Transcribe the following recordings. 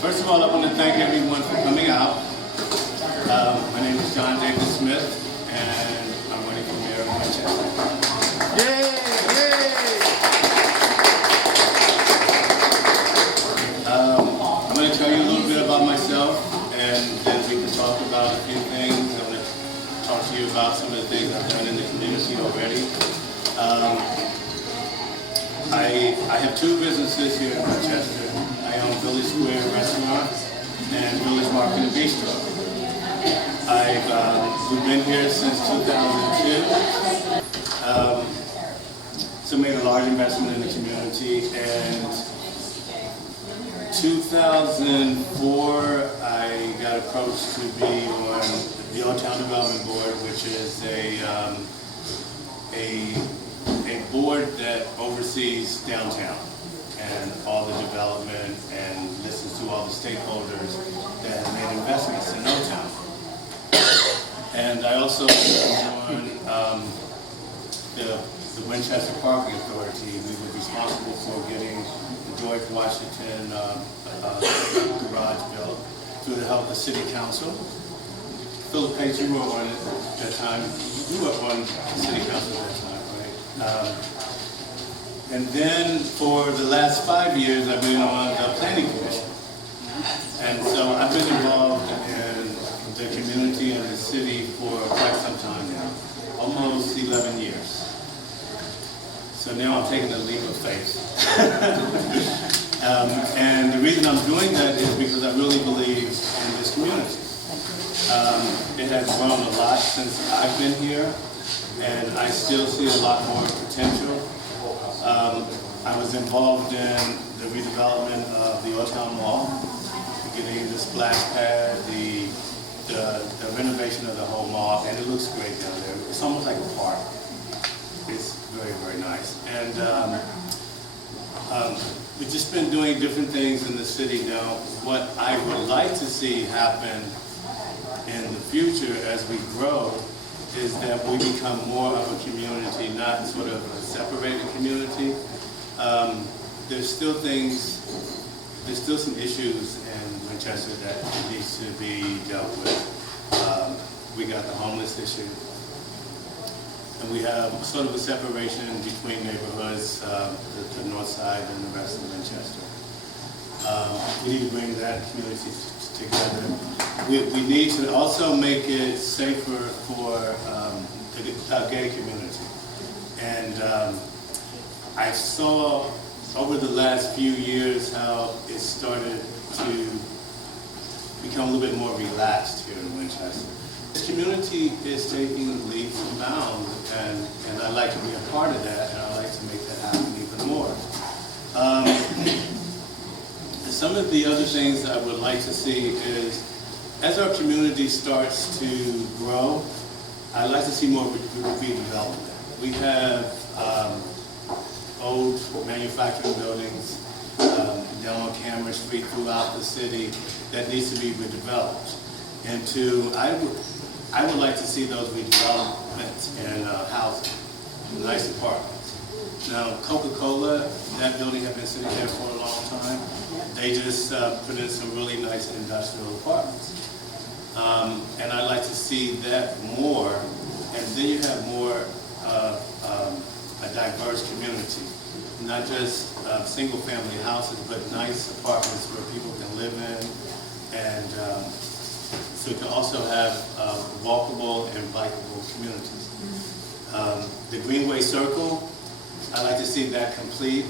First of all, I want to thank everyone for coming out. My name is John David Smith, and I'm running for mayor of Winchester. Yay! Yay! I'm going to tell you a little bit about myself, and then we can talk about a few things. I'm going to talk to you about some of the things I've done in the community already. I have two businesses here in Winchester. I own Village Square Restaurant and Village Market and Bistro. We've been here since 2002. So made a large investment in the community, and 2004 I got approached to be on the Old Town Development Board, which is a board that oversees downtown and all the development and listens to all the stakeholders that have made investments in Old Town. And I also on the Winchester Parking Authority. We were responsible for getting the George Washington garage built through the help of the City Council. Philip Page, you were on it at that time. You were on the City Council at that time, right? And then for the last 5 years, I've been on the Planning Commission. And so I've been involved in the community and the city for quite some time now, almost 11 years. So now I'm taking a leap of faith. And the reason I'm doing that is because I really believe in this community. It has grown a lot since I've been here, and I still see a lot more potential. I was involved in the redevelopment of the Old Town Mall, getting the splash pad, the renovation of the whole mall, and it looks great down there. It's almost like a park. It's very, very nice. And we've just been doing different things in the city now. What I would like to see happen in the future as we grow is that we become more of a community, not sort of a separated community. There's still some issues in Winchester that needs to be dealt with. We got the homeless issue, and we have sort of a separation between neighborhoods, the north side and the rest of Winchester. We need to bring that community together. We need to also make it safer for the gay community. And I saw over the last few years how it started to become a little bit more relaxed here in Winchester. This community is taking leaps and bounds, and I'd like to be a part of that, and I'd like to make that happen even more. Some of the other things I would like to see is, as our community starts to grow, I'd like to see more redevelopment. We have old manufacturing buildings down on Cameron Street throughout the city that needs to be redeveloped. And I would like to see those redevelopments in housing, nice apartments. Now, Coca-Cola, that building has been sitting there for a long time. They just put in some really nice industrial apartments. And I'd like to see that more, and then you have more a diverse community. Not just single-family houses, but nice apartments where people can live in, and so we can also have walkable and bikeable communities. The Greenway Circle, I'd like to see that complete.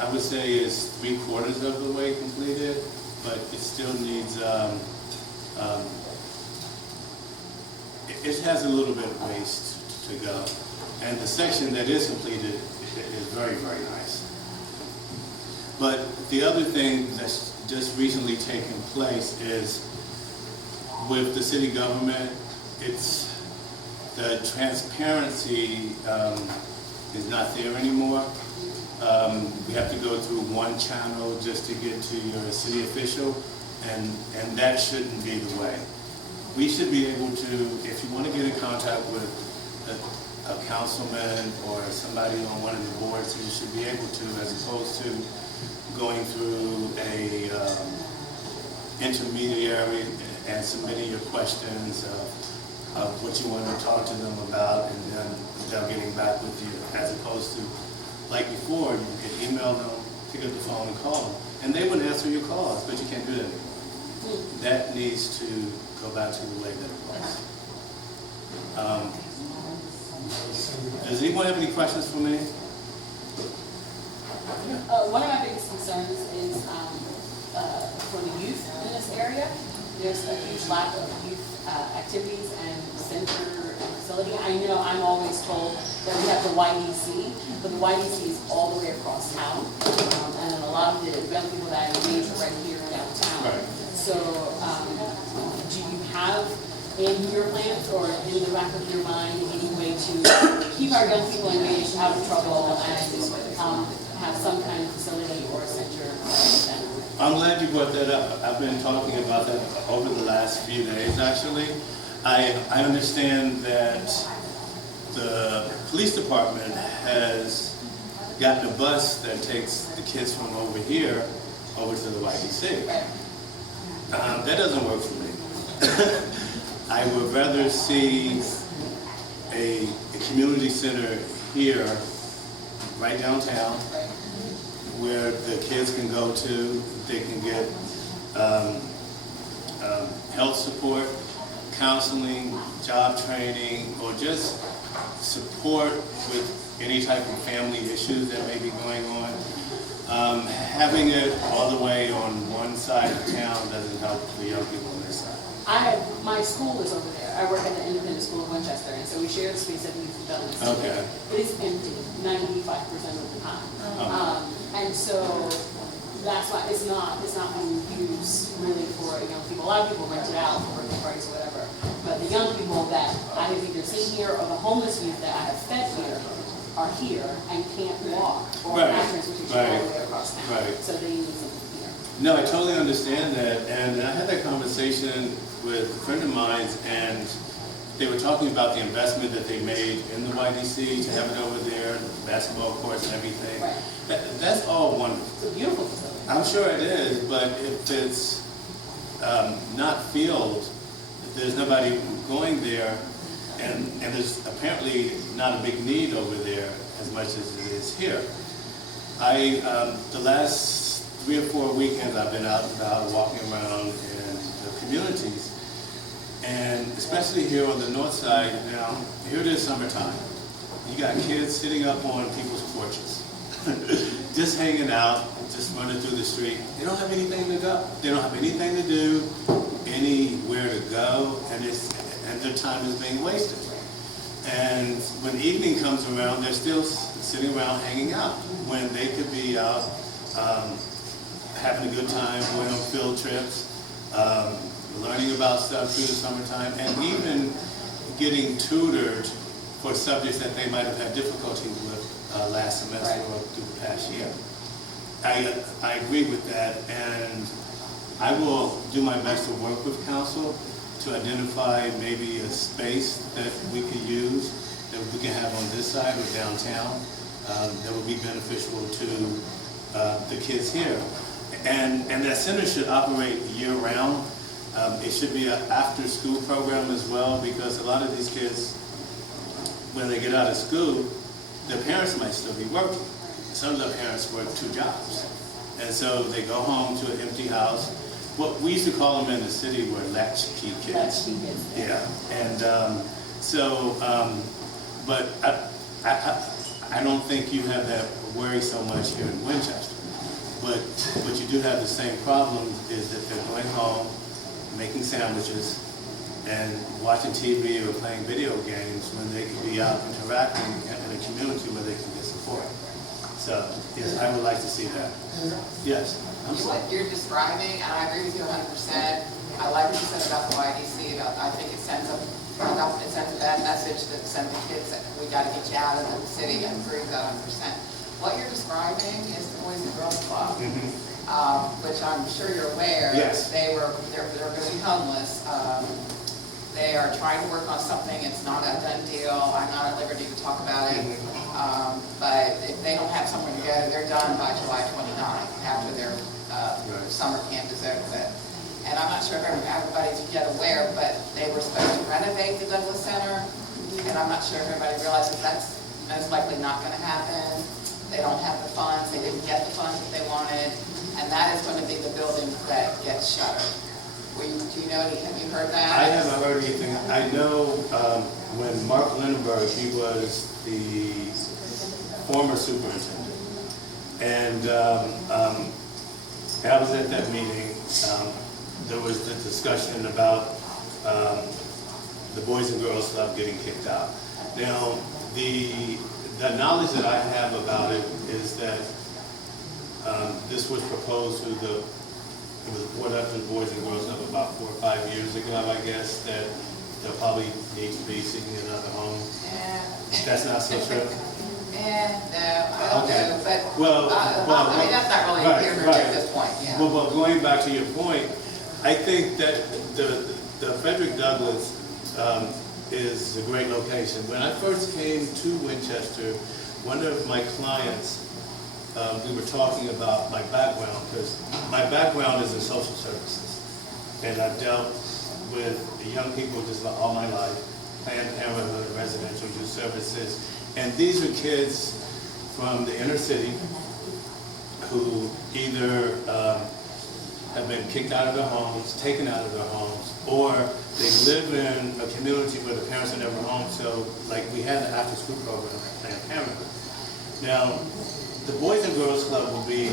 I would say it's 3/4 of the way completed, but it still needs, it has a little bit of ways to go. And the section that is completed is very, very nice. But the other thing that's just recently taken place is with the city government, the transparency is not there anymore. We have to go through one channel just to get to your city official, and that shouldn't be the way. We should be able to, if you want to get in contact with a councilman or somebody on one of the boards, you should be able to, as opposed to going through a intermediary and submitting your questions of what you want to talk to them about, and then them getting back with you, as opposed to, like before, you could email them, pick up the phone and call them, and they would answer your calls, but you can't do that anymore. That needs to go back to the way that it was. Does anyone have any questions for me? One of my biggest concerns is for the youth in this area. There's a huge lack of youth activities and center and facility. I know I'm always told that we have the YDC, but the YDC is all the way across town. And then a lot of the young people that I engage are right here downtown. Right. So do you have in your plans or in the back of your mind any way to keep our young people engaged, out of trouble, and have some kind of facility or center? I'm glad you brought that up. I've been talking about that over the last few days, actually. I understand that the police department has gotten a bus that takes the kids from over here over to the YDC. That doesn't work for me. I would rather see a community center here, right downtown, where the kids can go to. They can get health support, counseling, job training, or just support with any type of family issues that may be going on. Having it all the way on one side of town doesn't help the young people on this side. My school is over there. I work at the independent school in Winchester, and so we share the space at the youth development center. Okay. It is empty 95% of the time. And so that's why it's not being used really for young people. A lot of people rent it out for birthday parties or whatever. But the young people that I have either seen here or the homeless youth that I have fed here are here and can't walk or have transportation all the way across town. Right. So they need something here. No, I totally understand that, and I had that conversation with a friend of mine, and they were talking about the investment that they made in the YDC to have it over there, the basketball courts and everything. Right. That's all wonderful. It's a beautiful facility. I'm sure it is, but if it's not filled, if there's nobody going there, and there's apparently not a big need over there as much as it is here. The last 3 or 4 weekends I've been out and about walking around in the communities, and especially here on the north side. Now, here it is summertime. You got kids sitting up on people's porches, just hanging out, just running through the street. They don't have anything to go. They don't have anything to do, anywhere to go, and their time is being wasted. And when evening comes around, they're still sitting around hanging out when they could be out having a good time, going on field trips, learning about stuff through the summertime, and even getting tutored for subjects that they might have had difficulty with last semester or through the past year. I agree with that, and I will do my best to work with council to identify maybe a space that we could use, that we can have on this side or downtown, that would be beneficial to the kids here. And that center should operate year-round. It should be an after-school program as well, because a lot of these kids, when they get out of school, their parents might still be working. Some of the parents work 2 jobs. And so they go home to an empty house. What we used to call them in the city were latchkey kids. Latchkey kids. Yeah. And but I don't think you have that worry so much here in Winchester. But you do have the same problem, is that they're going home, making sandwiches, and watching TV or playing video games when they could be out interacting in a community where they can get support. So, yes, I would like to see that. Yes. What you're describing, and I agree with you 100%. I like what you said about the YDC. I think it sends a bad message that sends the kids that we got to get you out of the city. I agree with that 100%. What you're describing is the Boys and Girls Club, which I'm sure you're aware. Yes. They're going to be homeless. They are trying to work on something. It's not a done deal. I'm not at liberty to talk about it. But if they don't have somewhere to go, they're done by July 29th, after their summer camp is over with. And I'm not sure if everybody's yet aware, but they were supposed to renovate the Douglas Center, and I'm not sure if everybody realizes that's most likely not going to happen. They don't have the funds, they didn't get the funds that they wanted, and that is going to be the building that gets shuttered. Do you know any, have you heard that? I haven't heard anything. I know when Mark Lindenberg, he was the former superintendent, and I was at that meeting. There was the discussion about the Boys and Girls Club getting kicked out. Now, the knowledge that I have about it is that this was proposed to it was brought up to the Boys and Girls Club about 4 or 5 years ago, I guess, that they'll probably need to be seeking another home. That's not so true? No, I don't Okay. know, but, Well, I mean, that's not really right, here nor right. there at this point, yeah. Well, going back to your point, I think that the Frederick Douglass is a great location. When I first came to Winchester, one of my clients, we were talking about my background, because my background is in social services. And I've dealt with young people just about all my life, Planned Parenthood, residential youth services. And these are kids from the inner city who either have been kicked out of their homes, taken out of their homes, or they live in a community where the parents are never home. So, like, we had the after-school program at Planned Parenthood. Now, the Boys and Girls Club will be,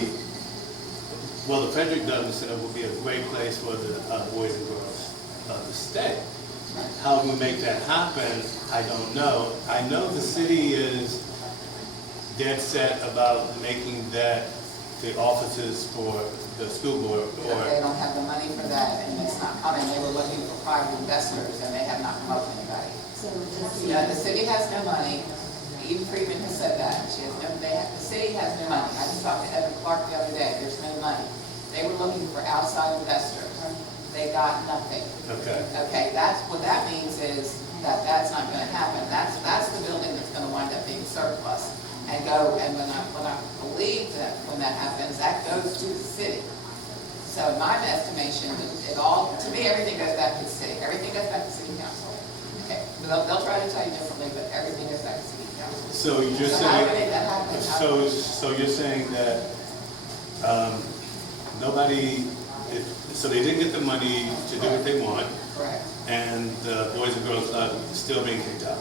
well, the Frederick Douglass Center will be a great place for the boys and girls to stay. How we make that happen, I don't know. I know the city is dead set about making that the offices for the school board. But they don't have the money for that, and it's not coming. They were looking for private investors, and they have not come up with anybody. Yeah, the city has no money. Eden Friedman has said that. She has no, the city has no money. I just talked to Evan Clark the other day. There's no money. They were looking for outside investors. They got nothing. Okay. Okay, what that means is that that's not going to happen. That's the building that's going to wind up being surplus and go. And when I believe that when that happens, that goes to the city. So in my estimation, to me, everything goes back to the city. Everything goes back to city council. Okay, they'll try to tell you differently, but everything goes back to city council. So you're So how saying, would that happen? so you're saying that nobody, so they didn't get the money to do what they want, Correct. and the Boys and Girls Club is still being kicked out.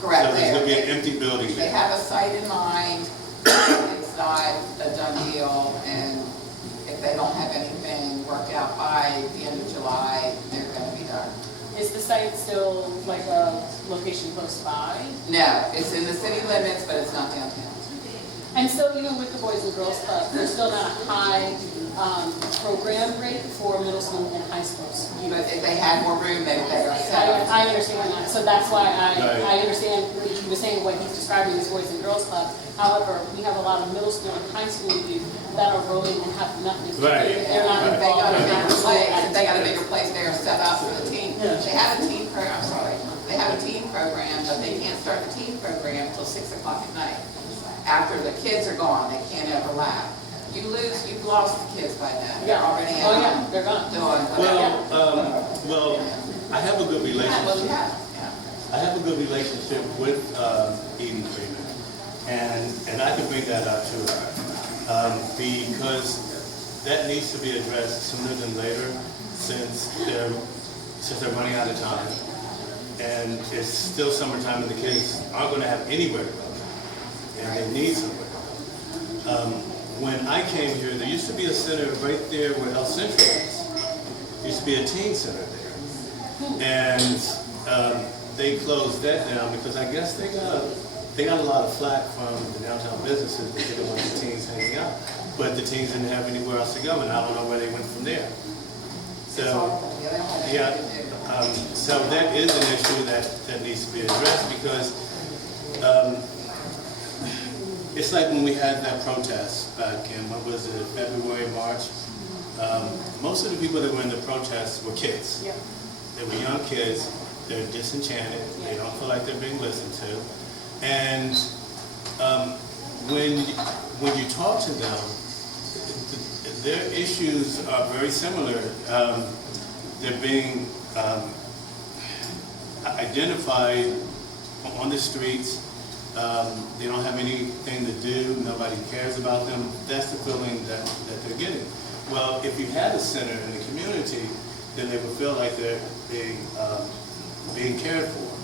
Correct. So there's going to be an They- empty building They there. have a site in mind. It's not a done deal, and if they don't have anything worked out by the end of July, they're going to be done. Is the site still like a location close by? No, it's in the city limits, but it's not downtown. And so even with the Boys and Girls Club, there's still not a high program rate for middle school and high schools. But if they had more room, they would set up. I understand that, so that's why Right. I understand what he was saying, what he's describing as Boys and Girls Club. However, we have a lot of middle school and high school youth that are rolling and have nothing to do. Right. They're not If they got a involved in bigger after school place, if they got a bigger activities. place there set up for the team. They have a teen program, I'm sorry. They have a teen program, but they can't start the teen program until 6 o'clock at night. After the kids are gone, they can't overlap. You've lost the kids by then. They're already Oh, out. yeah, they're gone. Doing whatever. Well, I have a good Yeah, well, you relationship. have, yeah. I have a good relationship with Eden Freeman, and I can bring that up to her because that needs to be addressed sooner than later, since they're running out of time, and it's still summertime, and the kids aren't going to have anywhere to go, and they need somewhere to go. When I came here, there used to be a center right there where El Centro is. There used to be a teen center there. And they closed that down because I guess they got a lot of flack from the downtown businesses that didn't want the teens hanging out. But the teens didn't have anywhere else to go, and I don't know where they went from there. So, yeah, so that is an issue that needs to be addressed because it's like when we had that protest back in, what was it, February, March? Most of the people that were in the protests were kids. Yep. They were young kids, they're disenchanted, they don't feel like they're being listened to. And When you talk to them, their issues are very similar. They're being identified on the streets. They don't have anything to do. Nobody cares about them. That's the feeling that they're getting. Well, if you had a center in the community, then they would feel like they're being cared for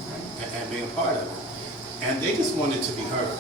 and being a part of it. And they just wanted to be heard.